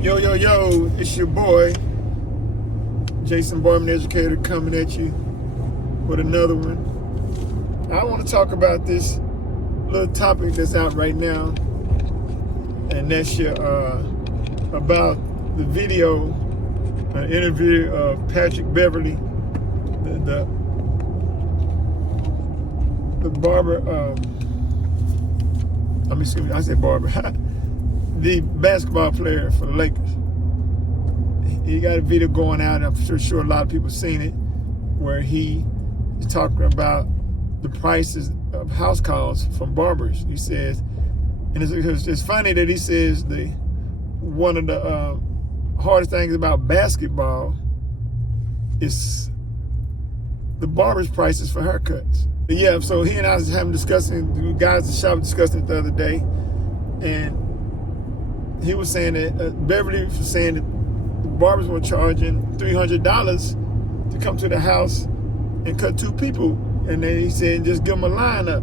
Yo, yo, yo, it's your boy, Jason Barman Educator, coming at you with another one. I want to talk about this little topic that's out right now, and that's about the video, an interview of Patrick Beverly, the barber, I said barber, the basketball player for the Lakers. He got a video going out, I'm sure a lot of people seen it, where he is talking about the prices of house calls from barbers. He says, and it's funny that he says one of the hardest things about basketball is the barber's prices for haircuts. But yeah, so he and I was the guys at the shop discussing it the other day, and he was saying that Beverly was saying that the barbers were charging $300 to come to the house and cut two people, and then he said just give them a lineup.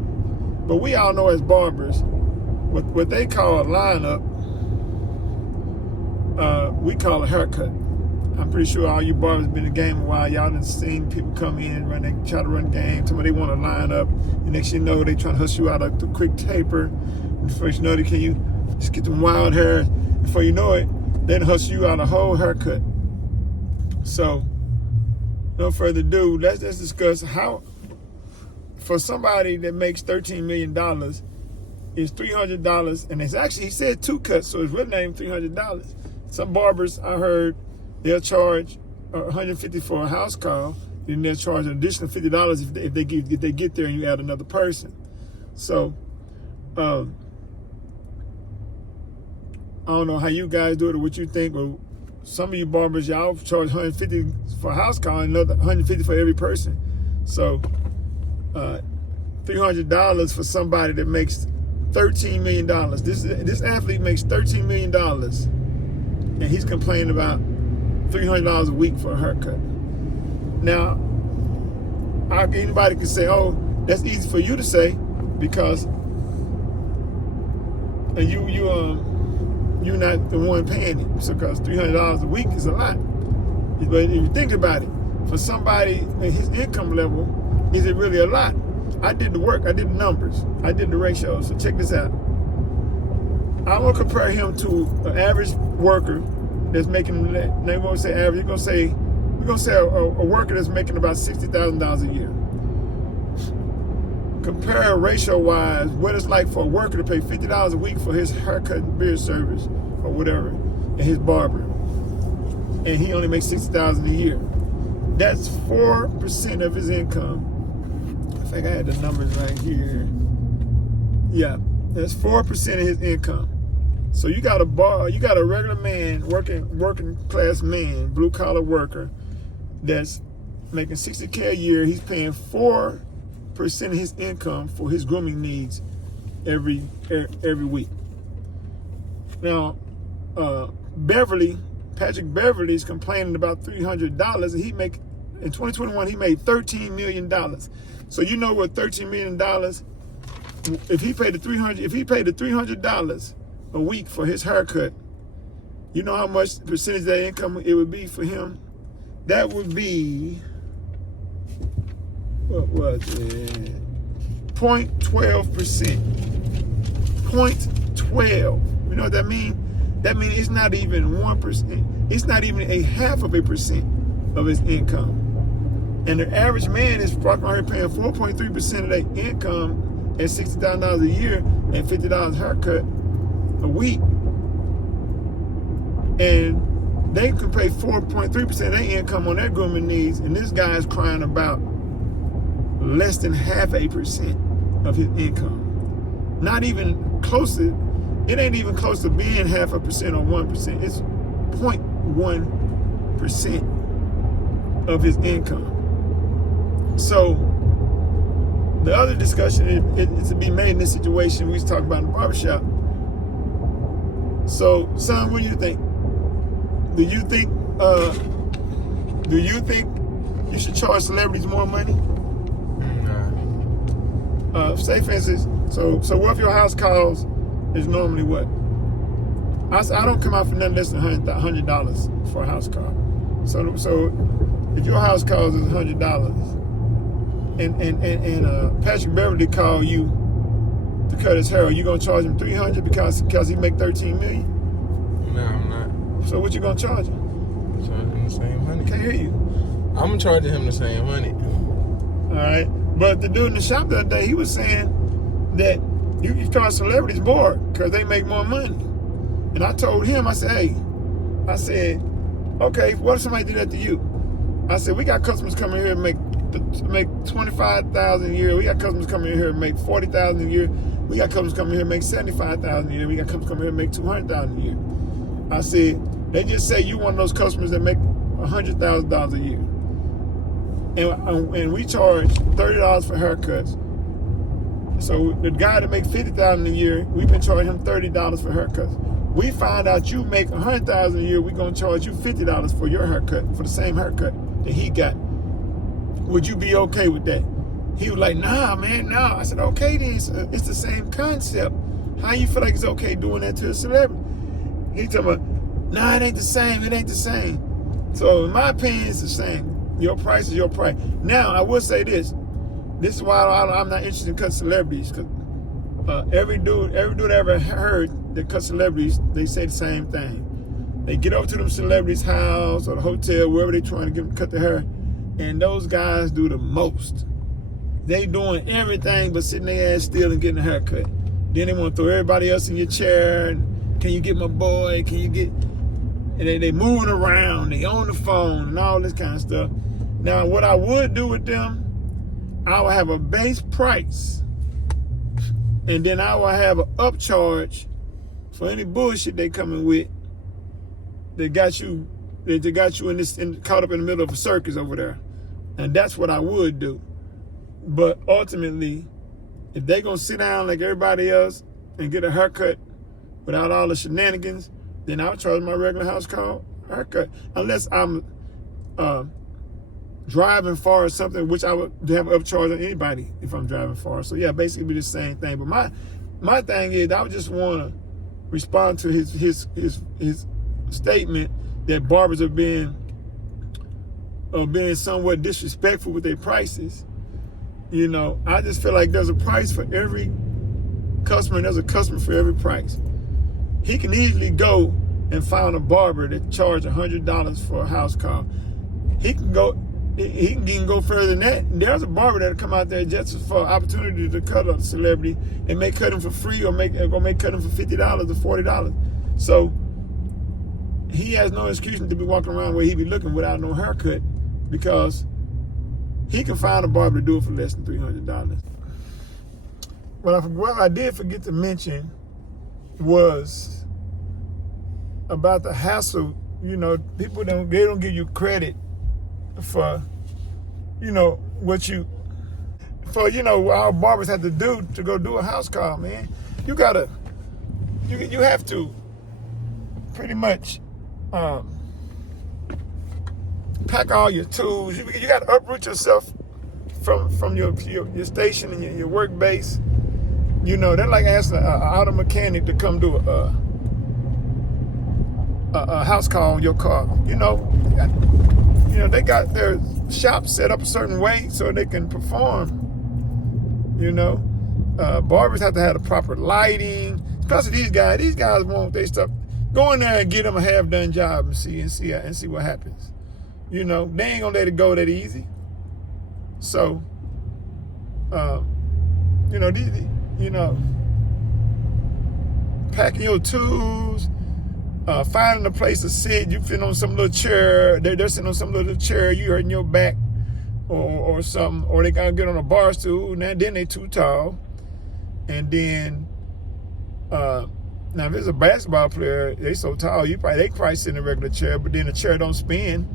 But we all know as barbers, what they call a lineup, we call a haircut. I'm pretty sure all you barbers been in the game a while. Y'all done seen people come in and try to run game. Somebody want to line up, and next you know they trying to hustle you out of the quick taper. And first you know can you just get them wild hair. Before you know it, then hustle you out a whole haircut. So, no further ado, let's discuss how, for somebody that makes $13 million, is $300, and it's actually, he said two cuts, so it's really not even $300. Some barbers, I heard, they'll charge $150 for a house call, then they'll charge an additional $50 if they get there and you add another person. So, I don't know how you guys do it or what you think, but some of you barbers, y'all charge $150 for a house call and another $150 for every person. So, $300 for somebody that makes $13 million. This athlete makes $13 million, and he's complaining about $300 a week for a haircut. Now, anybody can say, "Oh, that's easy for you to say," because you're not the one paying it. So, because $300 a week is a lot. But if you think about it, for somebody at his income level, is it really a lot? I did the work, I did the numbers, I did the ratios. So check this out. I want to compare him to an average worker that's making, they won't say average, we're gonna say a worker that's making about $60,000 a year. Compare ratio-wise what it's like for a worker to pay $50 a week for his haircut and beard service or whatever, and his barber, and he only makes $60,000 a year. That's 4% of his income. I think I had the numbers right here. Yeah, that's 4% of his income. So you got a regular man, working class man, blue collar worker, that's making $60K a year. He's paying 4% of his income for his grooming needs every week. Now, Patrick Beverly is complaining about $300, and in 2021 he made $13 million. So you know what $13 million, if he paid the $300 a week for his haircut, you know how much percentage of that income it would be for him? That would be, what was it? 0.12%. 0.12. You know what that means? That means it's not even 1%. It's not even a 0.5% of his income. And the average man is walking around here paying 4.3% of their income at $60,000 a year and $50 haircut a week. And they can pay 4.3% of their income on their grooming needs, and this guy is crying about less than 0.5% of his income. Not even close to, it ain't even close to being 0.5% or 1%. It's 0.1% of his income. So the other discussion is to be made in this situation we was talking about in the barbershop. So, son, what do you think? Do you think you should charge celebrities more money? Nah. Say for instance, so what if your house calls is normally what? I don't come out for nothing less than $100 for a house call. So if your house calls is $100, and Patrick Beverly called you to cut his hair, you gonna charge him $300 because he make $13 million? No, I'm not. So what you gonna charge him? Charge him the same money. Can't hear you. I'm charging him the same money. All right, but the dude in the shop the other day, he was saying that you charge celebrities more because they make more money. And I told him, I said, okay, what if somebody did that to you? I said, we got customers coming here and make $25,000 a year. We got customers coming in here and make $40,000 a year. We got customers coming here and make $75,000 a year. We got customers coming here and make $200,000 a year. I said, they just say you one of those customers that make $100,000 a year. And we charge $30 for haircuts. So the guy that makes $50,000 a year, we've been charging him $30 for haircuts. We find out you make $100,000 a year, we're gonna charge you $50 for your haircut, for the same haircut that he got. Would you be okay with that? He was like, nah, man, nah. I said, okay, then it's the same concept. How you feel like it's okay doing that to a celebrity? He talking about, nah, it ain't the same, it ain't the same. So in my opinion, it's the same. Your price is your price. Now, I will say this. This is why I'm not interested in cutting celebrities, because every dude I ever heard that cut celebrities, they say the same thing. They get over to them celebrities' house or the hotel, wherever they trying to get them to cut their hair, and those guys do the most. They doing everything but sitting their ass still and getting a haircut. Then they want to throw everybody else in your chair. And, can you get my boy? Can you get... And they moving around. They on the phone and all this kind of stuff. Now, what I would do with them, I would have a base price. And then I will have an upcharge for any bullshit they coming with that got you caught up in the middle of a circus over there. And that's what I would do. But ultimately, if they gonna sit down like everybody else and get a haircut without all the shenanigans, then I'll charge my regular house call haircut. Unless I'm driving far or something, which I would have an upcharge on anybody if I'm driving far. So yeah, basically the same thing. But my thing is, I would just want to respond to his statement that barbers are being somewhat disrespectful with their prices. You know, I just feel like there's a price for every customer, and there's a customer for every price. He can easily go and find a barber that charge $100 for a house call. He can even go further than that. There's a barber that'll come out there just for an opportunity to cut a celebrity and may cut him for free, or may cut him for $50 or $40. So he has no excuse to be walking around where he be looking without no haircut, because he can find a barber to do it for less than $300. What I did forget to mention was about the hassle. You know, people don't give you credit for, you know, our barbers have to do to go do a house call, man. You have to pretty much pack all your tools. You got to uproot yourself from your station and your work base. You know, they're like asking an auto mechanic to come do a house call on your car. You know, they got their shop set up a certain way so they can perform. You know, barbers have to have the proper lighting. Especially these guys want their stuff. Go in there and get them a half-done job and see what happens. You know, they ain't gonna let it go that easy. So, packing your tools, finding a place to sit. You fit on some little chair. They're sitting on some little chair. You hurting your back or something. Or they gotta get on a bar stool. Now then they too tall. And then, now if it's a basketball player, they so tall, they probably sit in a regular chair, but then the chair don't spin,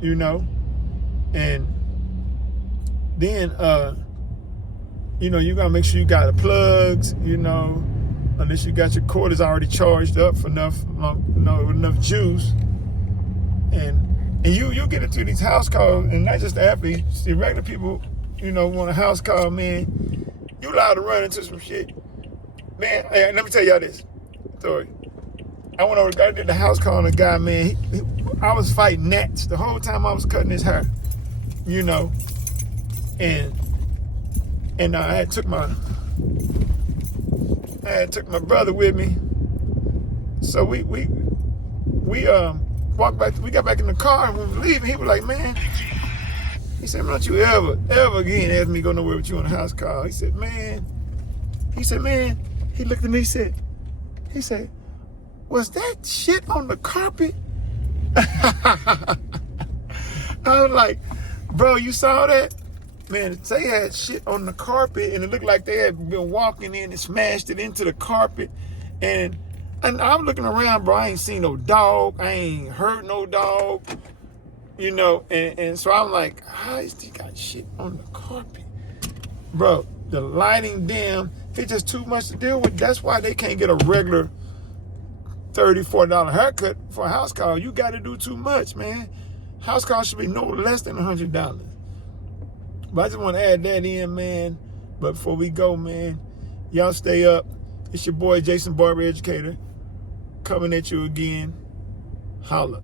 you know. And then, you gotta make sure you got the plugs, unless you got your cord is already charged up for enough juice. And you get into these house calls, and not just the athletes, the regular people, want a house call, man. You allowed to run into some shit. Man, hey, let me tell y'all this story. I went over, I did the house call on the guy, man. I was fighting gnats the whole time I was cutting his hair, you know. And I had took my brother with me. So we walked back. We got back in the car, and when we were leaving, he was like, man, he said, don't you ever again ask me to go nowhere with you on a house call. He said, man, he looked at me, he said, was that shit on the carpet? I was like, bro, you saw that? Man, they had shit on the carpet, and it looked like they had been walking in and smashed it into the carpet. And I'm looking around, bro. I ain't seen no dog. I ain't heard no dog. You know, and so I'm like, he got shit on the carpet. Bro, the lighting dim, it's just too much to deal with. That's why they can't get a regular $30, $40 haircut for a house call. You got to do too much, man. House call should be no less than $100. But I just want to add that in, man. But before we go, man, y'all stay up. It's your boy, Jason Barber Educator, coming at you again. Holla.